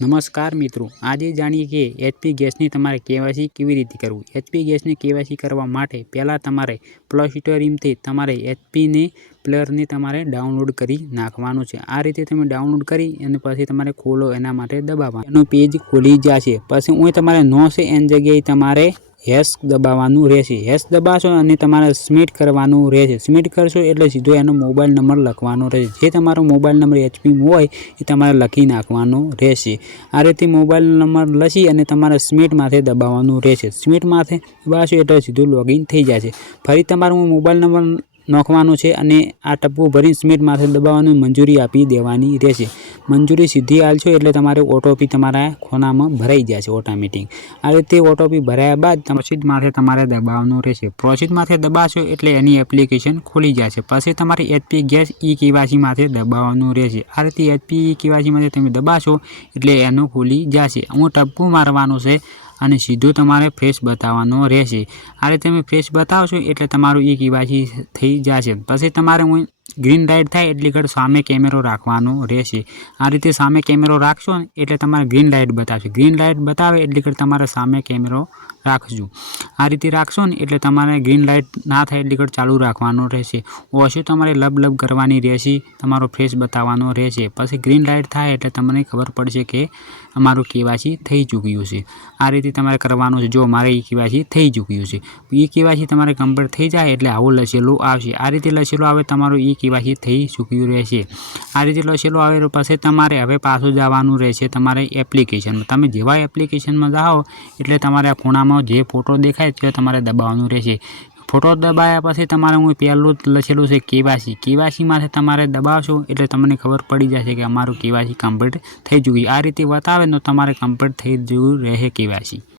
નમસ્કાર મિત્રો, આજે જાણીએ કે એચપી ગેસની તમારે કેવાયસી કેવી રીતે કરવું? એચપી ગેસની કેવાયસી કરવા માટે પહેલાં તમારે પ્લસ સ્ટોરીમથી તમારે એચપીની પ્લેયરને તમારે ડાઉનલોડ કરી નાખવાનું છે. આ રીતે તમે ડાઉનલોડ કરી અને પછી તમારે ખોલો એના માટે દબાવવાનું. એનું પેજ ખોલી જશે. પછી હું તમારે નો છે એની જગ્યાએ તમારે હેશ દબાવવાનું રહેશે. હેશ દબાવશો અને તમારે સ્મિટ કરવાનું રહેશે. સ્મિટ કરશો એટલે સીધો એનો મોબાઈલ નંબર લખવાનો રહેશે. જે તમારો મોબાઈલ નંબર એચપી હોય, એ તમારે લખી નાખવાનો રહેશે. આ રીતે મોબાઈલ નંબર લખી અને તમારે સ્મિટ માથે દબાવવાનું રહેશે. સ્મિટ માથે દબાવશો એટલે સીધું લોગિન થઈ જશે. ફરી તમારો મોબાઈલ નંબર નાખવાનો છે અને આ ટપ્પુ ભરીને સ્મિટ માથે દબાવવાની મંજૂરી આપી દેવાની રહેશે. મંજૂરી સીધી આલશો એટલે તમારે ઓટોપી તમારા ખોનામાં ભરાઈ જશે ઓટોમેટિક આ રીતે ઓટોપી ભરાયા બાદ પ્રોસીડ માથે તમારે દબાવવાનું રહેશે. પ્રોસીડ માથે દબાવશો એટલે એની એપ્લિકેશન ખુલી જશે. પછી તમારે એચપી ગેસ ઈ કેવાયસી માથે દબાવવાનું રહેશે. આ રીતે એચપી ઈ કેવાયસી માથે તમે દબાવશો એટલે એનું ખુલી જશે. હું ટપ્પુ મારવાનું છે અને સીધું તમારે ફેસ બતાવવાનો રહેશે. આ રીતે તમે ફેસ બતાવશો એટલે તમારું ઈ કેવાયસી થઈ જશે. પછી તમારે હું ગ્રીન લાઇટ થાય એટલી ઘડી સામે કેમેરો રાખવાનો રહેશે. આ રીતે સામે કેમેરો રાખશો ને એટલે તમારે ગ્રીન લાઇટ બતાવશે. ગ્રીન લાઇટ બતાવે એટલી ઘડી તમારે સામે કેમેરો રાખજો. આ રીતે રાખશો ને એટલે તમારે ગ્રીન લાઇટ ના થાય એટલી ઘડી ચાલુ રાખવાનો રહેશે. ઓછું તમારે લબ લબ કરવાની રહેશે, તમારો ફેસ બતાવવાનો રહેશે. પછી ગ્રીન લાઇટ થાય એટલે તમને ખબર પડશે કે અમારું કેવાયસી થઈ ચૂક્યું છે. આ રીતે તમારે કરવાનું છે, જો મારે એ કેવાયસી થઈ ચૂક્યું છે. ઈ કેવાયસી તમારે કમ્પ્લીટ થઈ જાય એટલે આવું લખેલું આવશે. આ રીતે લસેલું આવે તમારું એ કેવાયસી થઈ ચૂક્યું રહેશે. આ રીતે લસેલું આવે પછી તમારે હવે પાછું જવાનું રહેશે તમારે એપ્લિકેશનમાં તમે જેવા એપ્લિકેશનમાં જાઓ એટલે તમારે ખૂણામાં જે ફોટો દેખાય તે તમારે દબાવવાનું રહેશે. ફોટો દબાવ્યા પછી તમારે હું પહેલું લખેલું છે કેવાસી. કેવાયસીમાંથી તમારે દબાવશો એટલે તમને ખબર પડી જશે કે અમારું કેવાસી કમ્પ્લીટ થઈ ચૂક્યું આ રીતે બતાવે તો તમારે કમ્પ્લીટ થઈ જવું રહે કેવાયસી